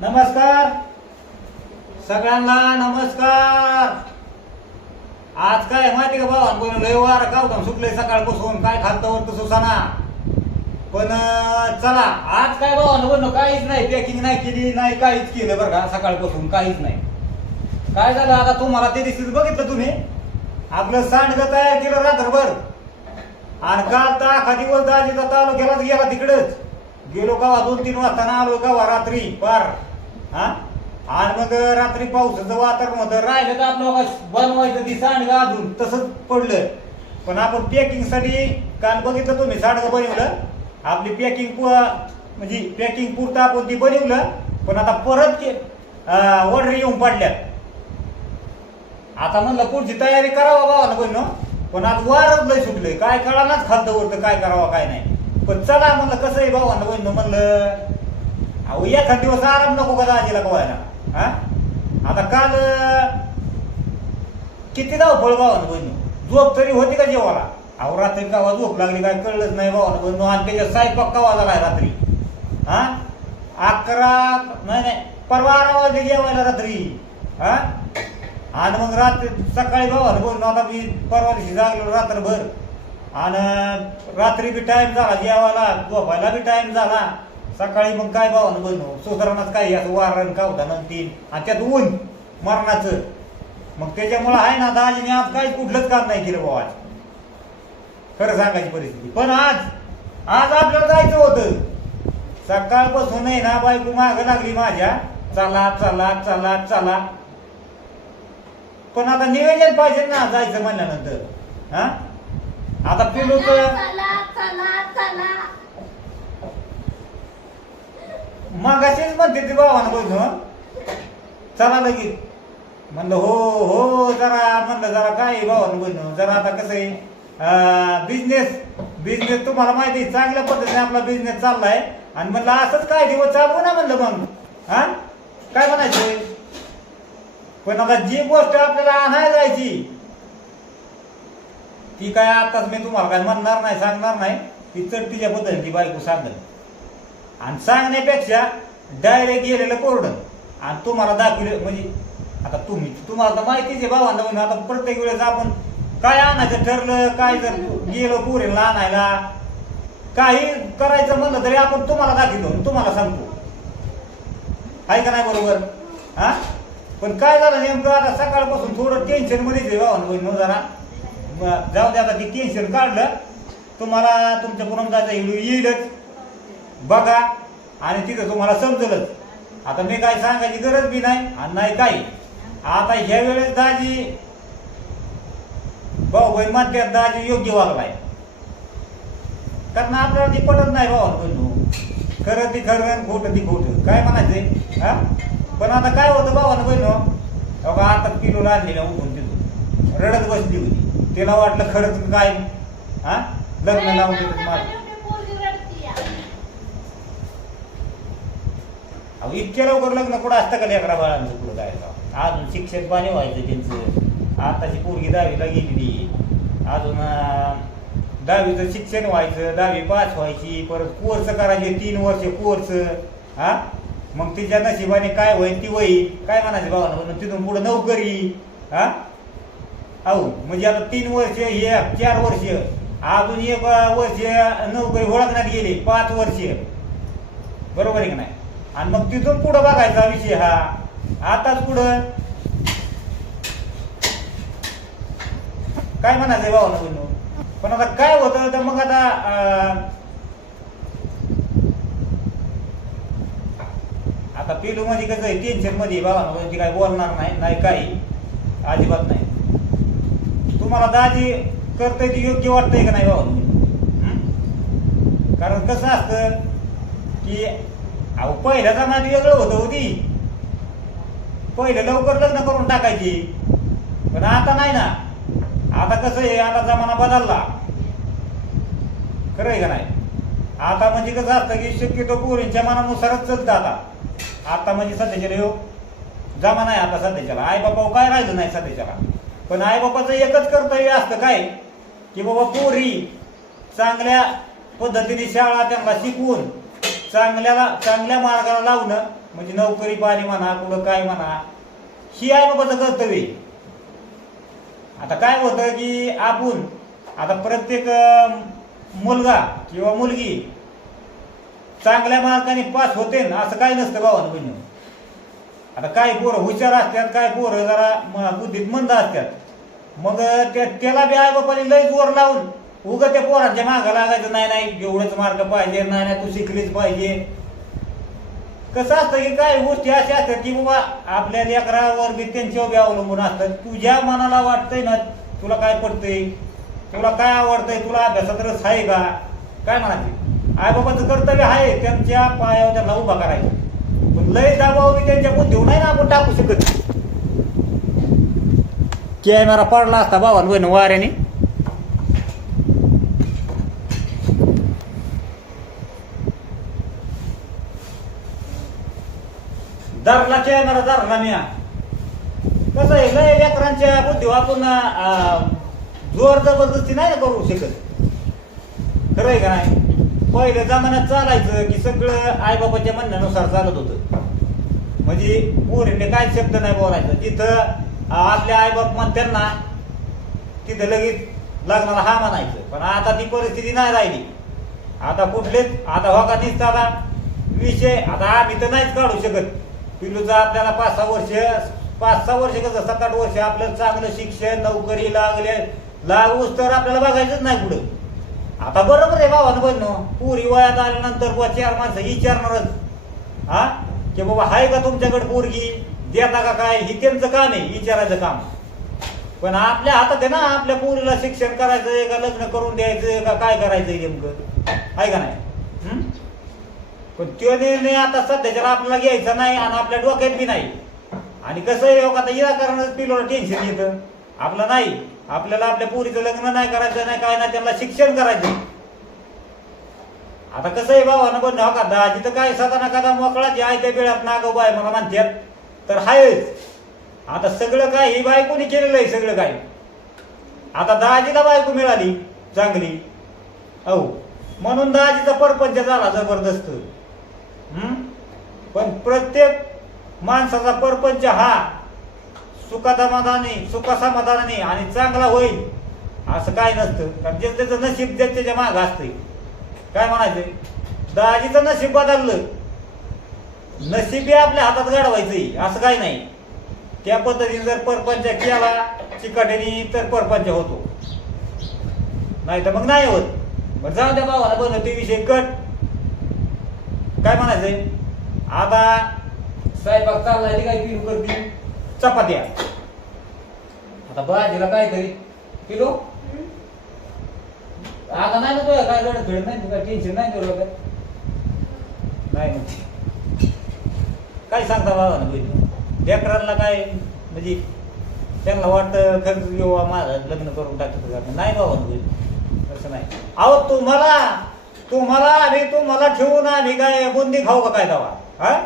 नमस्कार. सगळ्यांना नमस्कार. आज काय माहिती का भावा कोण रविवार गावठाण सुटले सकाळपासून. काय खालतं वरतं सुसाना? पण चला. आज काय भावा बोलणं काहीच नाही. पॅकिंग नाही केली नाही काहीच केलं बरं का. सकाळपासून काहीच नाही. काय झालं आता तुम्हाला? ते दिसत बघितलं तुम्ही? आपलं सांडगं तयार केलं रात्रभर. आणि काल तर अखा दिवस दाजीचा तालुक्यालाच गेला तिकडच. गेलो कावा? दोन तीन वाजताना आलो कावा? रात्री. पार. हा? आणि मग रात्री पावसाचं वातावरण होतं. राहिलं तर आपलं बनवायचं ती सांडगं अजून. तसंच पडलं. पण आपण पॅकिंगसाठी काल बघितलं तुम्ही सांडगं बनवलं. आपली पॅकिंग म्हणजे पॅकिंग पुरतं आपण ती बनवलं. पण आता परत ऑर्डर येऊन पडल्यात. आता म्हणलं पुढची तयारी करावा बाबा बहिण पण आज वारच लय सुटले काय कळानाच खाद्य वरतं काय करावं काय नाही. पण चला म्हणलं कसं आहे भावानं बहिण म्हणलं अहो एखाद दिवस आराम नको का दाजीला कवायला हा? आता काल किती किती धावपळ भावानं बहिण झोप तरी होती का जेवाला? अहो रात्री कवा झोप लागली काय कळलंच नाही भावानं बहिण आणि त्याच्या स्वयंपाक कवा झालाय रात्री? हा? अकरा नाही नाही परवा बारा वाजले जेवायला रात्री. हा? आणि मग रात्री सकाळी भावानं बोललो आता मी परवा दिवशी जागलो रात्रभर. आणि रात्री बी टाईम झाला जेवायला झोपायला बी टाईम झाला. सकाळी मग काय भावानं बोललो सुधारणाच काय असं वारण का होता तीन. आणि त्यात ऊन मरणाचं. मग त्याच्यामुळं आहे ना दाजीने आज काही कुठलंच काम नाही केलं भाऊ आज खरं सांगायची परिस्थिती. पण आज आज आपल्याला जायचं होतं. सकाळपासून आहे ना बायको माग लागली माझ्या. चला चला चला चला. पण आता निवेदन पाहिजे ना जायचं म्हणल्यानंतर. हा? आता पिलू मागाशीच म्हणते ती भावानं बोलतो चला लगेच. म्हणलं हो हो जरा म्हणलं जरा काय आहे भावानं बोलणं जरा आता कसं आहे? बिझनेस बिझनेस तुम्हाला माहिती आहे, चांगल्या पद्धतीने आपला बिझनेस चाललाय. आणि म्हणलं असंच काय दिवस चालू ना म्हणलं मग. हा? काय म्हणायचं पण आता जी गोष्ट आपल्याला आणायला जायची ती काय आताच मी तुम्हाला काय म्हणणार नाही सांगणार नाही. ती चढतीच्या पद्धतीने ती बायको सांगेल. आणि सांगण्यापेक्षा डायरेक्ट गेलेलं कोरडं. आणि तुम्हाला दाखवलं म्हणजे आता तुम्ही तुम्हाला तर माहितीच आहे भावांना म्हणून आता प्रत्येक वेळेस आपण काय आणायचं ठरलं काय जर गेलो पोरीला आणायला काही करायचं म्हणलं तरी आपण तुम्हाला दाखवतो तुम्हाला सांगतो. आहे का नाही बरोबर? हा? पण काय झालं नेमकं? आता सकाळपासून थोडं टेन्शन मध्येच आहे बाबा बहिण जरा. मग जाऊ दे आता ती टेन्शन काढलं. तुम्हाला तुमच्या पुरमदाचा व्हिडिओ येईलच. बघा. आणि तिथं तुम्हाला समजलंच. आता मी काय सांगायची गरज बी नाही आणि नाही काही. आता ह्या वेळेस दाजी भाऊ बहीण म्हणतात दाजी योग्य वागलाय. कारण आपल्याला ती पटत नाही भाऊ बहिण. खरं ती खरं आणि खोटं ती खोटं. काय म्हणायचंय? हा? पण आता काय होतं भावानं बहिण? बघा आता किलो आणलेल्या उठून तिथून. रडत बसली होती. तिला वाटलं खरंच काय? हा? लग्न लावून माझं. अहो इतक्या लवकर लग्न कुठं असतं का लेकरा बाळांचं कुठं काय? अजून शिक्षण पाणी व्हायचं त्यांचं. आताची पोरगी दहावीला गेलेली. अजून दहावीचं शिक्षण व्हायचं दहावी पास व्हायची परत कोर्स करायचे तीन वर्ष कोर्स हा? मग तिच्या नशिबाने काय होईल ती होईल काय म्हणायचं बाबा म्हणून तिथून पुढं नोकरी. हा? अहो म्हणजे आता तीन वर्ष हे चार वर्ष. अजून एक वर्ष नोकरी ओळखण्यात गेली पाच वर्ष. बरोबर आहे की नाही? आणि मग तिथून पुढं बघायचा विषय हा. आताच पुढं. काय म्हणायचंय भावाला बहिणू पण आता काय होतं तर मग आता आता पेलू मध्ये कसं आहे टेन्शनमध्ये भावाला म्हणजे ती काय बोलणार नाही नाही काही. अजिबात नाही. तुम्हाला दाजी करतंय ते योग्य वाटतंय का नाही भावा कारण कसं असतं की अहो पहिल्या जमान्यात वेगळं होतं होती पहिलं लवकर लग्न करून टाकायची. पण आता नाही ना. आता कसं आहे आता जमाना बदलला. खरं आहे का नाही? आता म्हणजे कसं असतं की शक्यतो पोरींच्या मनानुसारच चलतं आता. आता म्हणजे सध्याच्या योग जमाना आहे आता सध्याच्याला. आई बापा काय राहिलं नाही सध्याच्याला. पण आई बापाचं एकच कर्तव्य असतं काय? की बाबा पोरी चांगल्या पद्धतीने शाळा त्यांना शिकवून चांगल्याला चांगल्या मार्गाला लावणं म्हणजे नोकरी पाणी म्हणा कुठं काय म्हणा ही आई बाबाचं कर्तव्य आता काय होतं की आपण आता प्रत्येक मुलगा किंवा मुलगी चांगल्या मार्काने पास होते ना असं काही नसतं भावानं बहिणी आता काही पोरं हुशार असतात काय पोरं जरा बुद्धीत मंद असतात. मग त्या त्याला बी आई बापाने लई जोर लावून उग त्या पोरांच्या मागं लागायचं नाही नाही एवढंच मार्क पाहिजे नाही नाही तू शिकलीच पाहिजे. कसं असतं की काही गोष्टी अशा असतात की बाबा आपल्या लेकरावर बी त्यांच्यावर बी अवलंबून असतात. तुझ्या मनाला वाटतंय ना तुला काय पडतंय तुला काय आवडतंय? तुला अभ्यासात रस आहे का? काय म्हणायचे? आई बाबाचं कर्तव्य आहे त्यांच्या पायावर त्यांना उभा करायचं. पण लय दाबाव बी त्यांच्या बुद्धीवर नाही ना आपण टाकू शकत. कॅमेरा पडला असता बाबा बहिण वाऱ्याने. धरला येणारा धरला मी कसं आहे लय लेकरांच्या बुद्धी जोर जबरदस्ती नाही ना करू शकत? खरं आहे का नाही? पहिल्या जमान्यात चालायचं की सगळं आईबाबाच्या म्हणण्यानुसार चालत होतं. म्हणजे पोरीने काय शब्द नाही बोलायचं. तिथं आपल्या आपले आईबाप म्हणतात ना तिथं लगेच लग्नाला हा म्हणायचं. पण आता ती परिस्थिती नाही राहिली. आता कुठलेच आता हो का निसतं आता विषय आता आम्ही तर नाहीच काढू शकत. पिलूचा आपल्याला पाच सहा वर्ष पाच सहा वर्ष कसं सात आठ वर्ष आपलं चांगलं शिक्षण नोकरी लागले. लागूच तर आपल्याला बघायचंच नाही पुढं. आता बरोबर आहे भावानं बन पुरी वयात आल्यानंतर बुवा चार माणसं विचारणारच. हा? की बाबा आहे का तुमच्याकडे पोरगी? देता का काय? ही त्यांचं काम आहे विचारायचं काम. पण आपल्या हातात आहे ना आपल्या पोरीला शिक्षण करायचं का लग्न करून द्यायचं का काय करायचं नेमकं? आहे का नाही? पण तो निर्णय आता सध्याच्या आपल्याला घ्यायचा नाही आणि आपल्या डोक्यात बी नाही. आणि कसं आहे हो का, आता निराकरणच पिलोला टेन्शन येतं. आपलं नाही. आपल्याला आपल्या पोरीचं लग्न नाही करायचं नाही काय नाही त्यांना शिक्षण करायचं. आता कसं आहे भावानं पण हो का दाजी तर काय सदा ना कदा मोकळा जे आहे त्या वेळात नागो बाय मला म्हणतात तर हायच. आता सगळं काय ही बायकोनी केलेलं आहे सगळं काय? आता दाजीला बायको मिळाली चांगली. हो म्हणून दाजीचा परपंच झाला जबरदस्त. पण प्रत्येक माणसाचा परपंच हा सुखासमाधानी सुखासमाधानाने आणि चांगला होईल असं काय नसतं. कारण जे त्याचं नशीब जे त्याच्या माग असते काय म्हणायचंय दाजीचं नशीब बदललं. नशीब हे आपल्या हातात गाडवायचंय असं काही नाही. त्या पद्धतीने जर परपंच केला चिकाटीने तर परपंच होतो. नाही तर मग नाही होत. बरं जाऊ द्या भावाला बनवते विषय कट. काय म्हणायचंय? आता स्वयंपाक चाललाय ते काय पिलू करते? चपात्या. आता भाजीला काय तरी किलो आता नाही ना तुझ्या काय लढत फिरत नाही तुला टेन्शन नाही तुला काय? नाही म्हणते काय सांगता बाबा ना बहिणी लेकरांना काय म्हणजे त्यांना वाटतं खर्च किंवा माझं लग्न करून टाकतो का नाही बाबा ना बहिणी तसं नाही. अहो तुम्हाला तुम्हाला आम्ही तुम्हाला ठेवून आम्ही काय बुंदी खाऊ का काय दवा हा?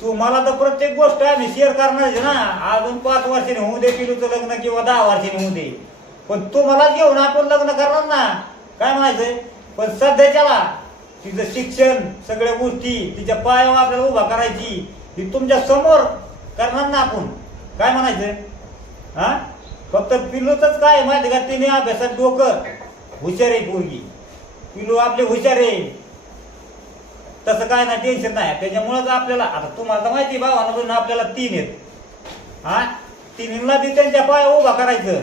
तुम्हाला तर प्रत्येक गोष्ट आम्ही शेअर करणार ना. अजून पाच वर्षांनी होऊ दे पिलूचं लग्न किंवा दहा वर्षाने होऊ दे. पण तुम्हाला घेऊन आपण लग्न करणार ना. काय म्हणायचंय? पण सध्याच्याला तिचं शिक्षण सगळ्या गोष्टी तिच्या पायावर आपल्याला उभा करायची ही तुमच्यासमोर करणार ना आपण. काय म्हणायचं हा? फक्त पिलूचंच काय माहिती का? तिने अभ्यासात डोकं. हुशार आहे पोरगी. पिलू आपले हुशार आहे. तसं काय नाही टेन्शन नाही. त्याच्यामुळेच आपल्याला आता तुम्हाला तर माहिती भावानं म्हणून आपल्याला तीन आहेत. हा? तिन्हीला ते त्यांच्या पाया उभा करायचं.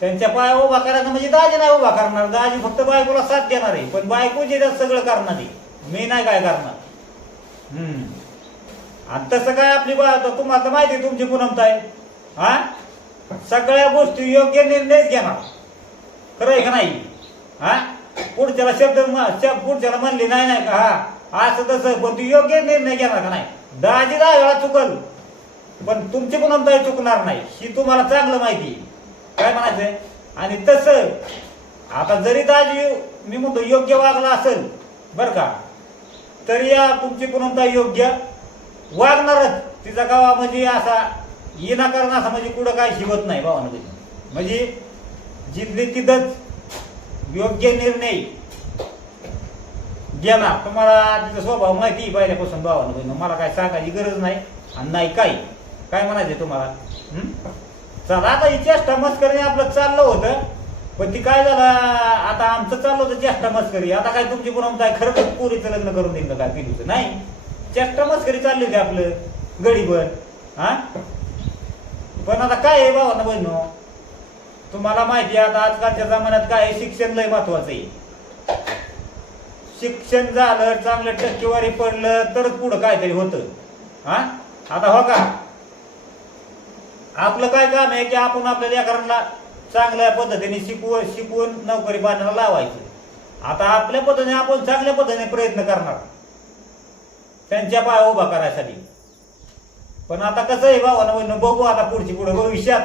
त्यांच्या पाया उभा करायचं म्हणजे दाजी नाही उभा करणार. दाजी फक्त बायकोला साथ देणार आहे. पण बायको जे सगळं करणार आहे. मी नाही काय करणार. हम्म. आणि तसं काय आपली बा तुम्हाला तर माहिती आहे तुमची पुनमताय आहे हा? सगळ्या गोष्टी योग्य निर्णयच घेणार. खरं आहे का नाही? हा? पुढच्याला शब्द शब्द पुढच्याला म्हणली नाही नाही का? हा. असं तसं पण तू योग्य निर्णय घेणार का नाही? दाजी दहा वेळा चुकल पण तुमची पुनमताई चुकणार नाही ही तुम्हाला चांगलं माहिती काय म्हणायचंय? आणि तसं आता जरी दाजी मी म्हणतो योग्य वागला असेल बरं का तरी या तुमची पुनमता योग्य वागणारच. तिचा गावा म्हणजे असा येणाकरण असा म्हणजे कुठं काय शिवत नाही भावानं म्हणजे जिथली तिथंच योग्य निर्णय देणार तुम्हाला तिचा स्वभाव माहिती आहे पहिल्यापासून भावानं बहिण मला काय सांगायची गरज नाही आणि नाही काही. काय म्हणायचं तुम्हाला? चला आता ही चेष्टा मस्करी आपलं चाललं होतं. पण ती काय झालं? आता आमचं चाललं होतं चेष्टा मस्करी. आता काय तुमची पुन्हा काय खरंच पोरीचं लग्न करून देईल काय पिलूचं नाही. चेष्टा मस्करी चालली होती आपलं गडीभर हा? पण आता काय आहे भावानं बहिणो तुम्हाला माहिती आहे आता आजकालच्या जमान्यात काय आहे, शिक्षण लय महत्वाचं आहे. शिक्षण झालं चांगलं टक्केवारी पडलं तरच पुढं काहीतरी होतं. हा? आता हो का? आपलं काय काम आहे की आपण आपल्या लेकरांना चांगल्या पद्धतीने शिकवून शिकवून नोकरी पाण्याला लावायची. आता आपल्या पद्धतीने आपण चांगल्या पद्धतीने प्रयत्न करणार. त्यांच्या पाया उभा करायसाठी. पण आता कसं आहे भावानं बहिणं बघू आता पुढची पुढे भविष्यात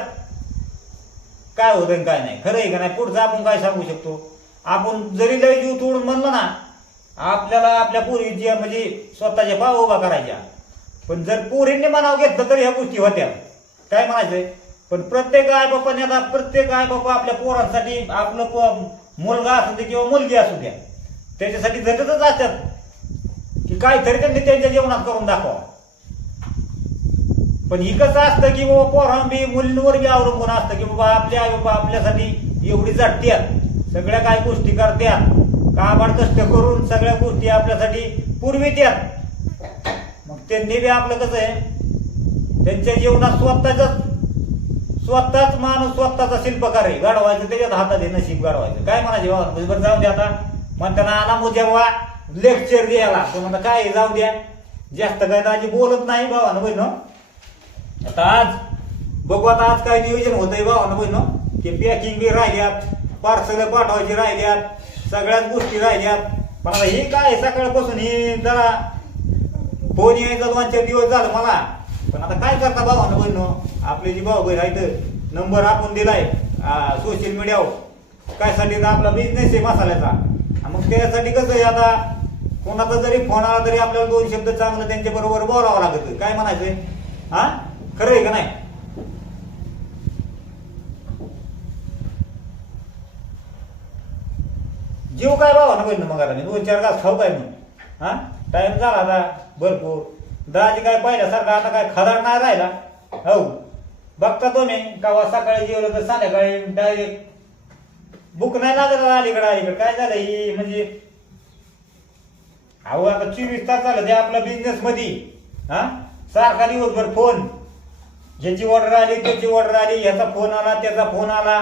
काय होतं काय नाही. खरं आहे का नाही? पुढचं आपण काय सांगू शकतो? आपण जरी लय जीव तोडून म्हणलं आपल्याला आपल्या पूर्वीची म्हणजे स्वतःच्या पाव उभा करायच्या. पण जर पोरींनी मनाव घेतलं तर ह्या गोष्टी होत्या. काय म्हणायचंय? पण प्रत्येक आई बापाने आता प्रत्येक आई बापा आपल्या पोरांसाठी आपलं प- मुलगा असू दे किंवा मुलगी असू द्या त्याच्यासाठी झटतच असतात. की काहीतरी त्यांनी त्यांच्या जीवनात करून दाखवा पण ही कसं असतं की बाबा पोरां बी मुलींवर बी अवलंबून असतं की बाबा आपल्या आई बाबा आपल्यासाठी एवढी जाटत्यात सगळ्या काही गोष्टी करत्यात. काबाड कष्ट करून सगळ्या गोष्टी आपल्यासाठी पुरवित्यात मग त्यांनी बी आपलं कसं आहे? त्यांच्या जीवनात स्वतःच स्वतःच माणूस स्वतःचा शिल्पकार आहे. गाडवायचं त्याच्यात हातात आहे नशीब गाडवायचं काय म्हणायचे बाबा? म्हणजे जाऊ द्या आता. म्हणताना आला मग लेक्चर द्यायला. तो म्हणता काय जाऊ द्या. जास्त काय आजी बोलत नाही भावानं बहिण. आता आज बघू आता आज काय नियोजन होतंय भावानं बहिण. की पॅकिंग बी राहिल्यात पार्सल पाठवायची राहिल्यात. सगळ्याच गोष्टी राहिल्यात. पण आता हे काय सकाळपासून ही जरा फोन यायचा दोन चार दिवस झालं मला. पण आता काय करता भावानं बहिण? आपले जी भाऊ बहीण आहेत नंबर आपण दिलाय सोशल मीडियावर काय साठी तर आपला बिझनेस आहे मसाल्याचा. मग त्यासाठी कसं आहे आता? कोणाचा जरी फोन आला तरी आपल्याला दोन शब्द चांगलं त्यांच्याबरोबर बोलावं लागत. काय म्हणायचंय? हा खरं आहे का नाही? जीव काय बाबा ना बहिण मग आता दोन चार घास खाऊ काय मग? हा? टाइम झाला आता भरपूर. दाजी काय पाहिल्यासारखा आता काय खदार नाही राहिला? हो. बघता तुम्ही कावा सकाळी जेवलं तर संध्याकाळी डायरेक्ट बुक नाही लागत आता अलीकडे अलीकडे. काय झालं ही? म्हणजे अहो आता चोवीस तास झालं ते आपल्या बिझनेस मध्ये हा? सारखा दिवसभर फोन ह्याची ऑर्डर आली त्याची ऑर्डर आली ह्याचा फोन आला त्याचा फोन आला.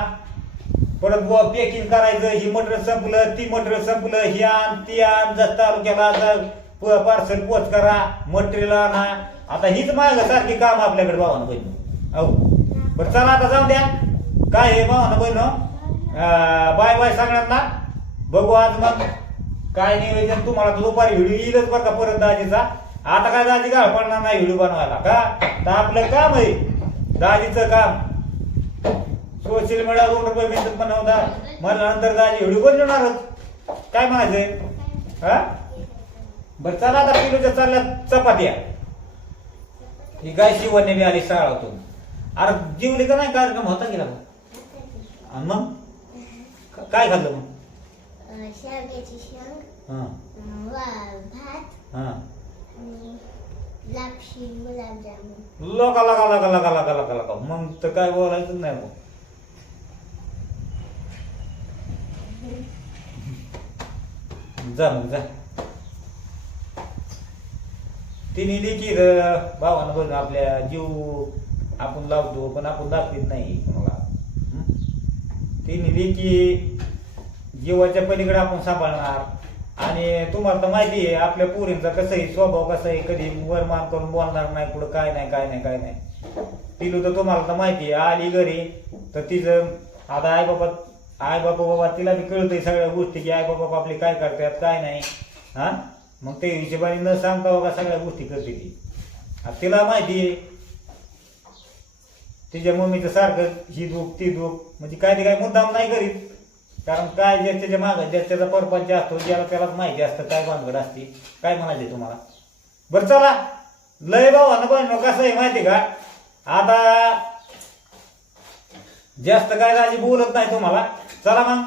परत पॅकिंग करायचं ही मटर संपलं ती मटर संपलं ही आण ती आण जर तालुक्याला पार्सल पोच करा मटेरियल आणा. आता हीच माग सारखी काम आपल्याकडे भावानं बहिण अहो बरं चला आता जाऊ द्या. काय आहे भावानं बहिण? बाय बाय सगळ्यांना. बघू आज मग. काय नियोजन? तुम्हाला दुपारी व्हिडिओ येईलच बरं का परत दाजीचा. आता काय दाजी का पडणार नाही व्हिडिओ बनवायला का? तर आपलं काम आहे. दाजीचं काम. सोशल मीडिया दोन रुपये मिळतात बनवता मला नंतर दाजी व्हिडिओ बनवणारच काय म्हणायचंय हा? बरं चला आता किलोच्या चालल्या चपात्या. ही गाय शिवण्या बी आली शाळातून. अरे जीवली का नाही? कार्यक्रम होता गेला मग आणि मग? काय खाल्लं मग? शेवग्याची शेंग हा. अं, वा- भात हा. आणि लापशी गुलाबजामुन. लगा लगा लगा लगा लगा लगा लगा मग तर काय बोलायचं नाही मग. जा मग जा. तिने लेखी भावानं बघ आपल्या जीव आपण लावतो पण आपण दाखवित नाही कोणाला. तिने लिखी जीवाच्या पलीकडे आपण सांभाळणार. आणि तुम्हाला तर माहिती आहे आपल्या पोरींचा कसं आहे स्वभाव कसा आहे कधी वरमान करून बोलणार नाही कुठं काय नाही काय नाही काय नाही. तिला तर तुम्हाला तर माहिती आहे आली घरी तर तिचं आता आई बाबा आई बाबा बाबा तिला बी कळतंय सगळ्या गोष्टी की आई बाबा आपले काय करतात काय नाही. हा? मग ते हिशोबाने न सांगता बाबा सगळ्या गोष्टी करते ती. आता तिला माहिती आहे तिच्या मम्मीचं सारखं ही दुख ती दुख म्हणजे काय ते काय मुद्दाम नाही करीत. कारण काय जे त्याच्या मागं ज्या त्याचा परपंच असतो ज्याला त्यालाच माहिती असतं काय भानगड असते काय म्हणायचे तुम्हाला? बरं चला लय भावानं पण कसं आहे माहिती का? आता जास्त काय राजी बोलत नाही तुम्हाला. चला मग.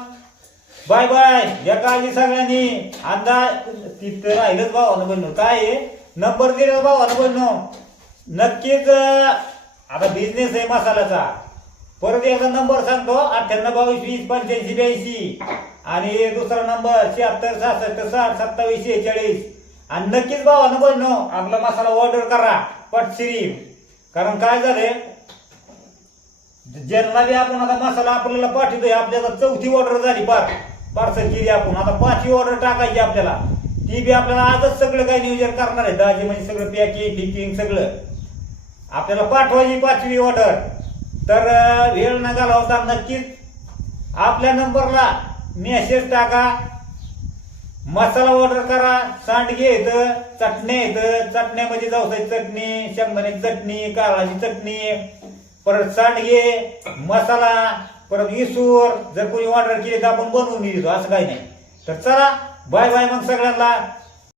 Bye bye. या काळजी सगळ्यांनी. अंदाज तिथं राहिलंच भावानं बनणं काय आहे नंबर दिला भावानं बनणं नक्कीच आता बिझनेस आहे मसाल्याचा. परत याचा नंबर सांगतो. अठ्ठ्याण्णव बावीस वीस पंच्याऐंशी ब्याऐंशी. आणि दुसरा नंबर शहात्तर सहासष्ट साठ सत्तावीस शेहेचाळीस. आणि नक्कीच भावानं बनणं आपला मसाला ऑर्डर करा. पटशिरी कारण काय झालंय? ज्यांना बी आपण आता मसाला आपल्याला पाठवतोय आपल्याला चौथी ऑर्डर झाली पार. पार्सल केली आपण. आता पाचवी ऑर्डर टाकायची आपल्याला. ती बी आपल्याला आजच सगळं काही नियोजन करणार आहे. दाजी म्हणजे सगळं पॅकिंग फिकिंग सगळं. आपल्याला पाठवायची पाचवी ऑर्डर तर वेळ न घालवता नक्कीच आपल्या नंबरला मेसेज टाका. मसाला ऑर्डर करा. सांडगे येतं चटण्या येतं चटण्यामध्ये जाऊसाची चटणी शेंगदाण्याची चटणी कारळाची चटणी परत सांडगे मसाला परत इसूर जर कोणी ऑर्डर केली तर आपण बनवून देतो असं काही नाही. तर चला बाय बाय मग सगळ्यांना.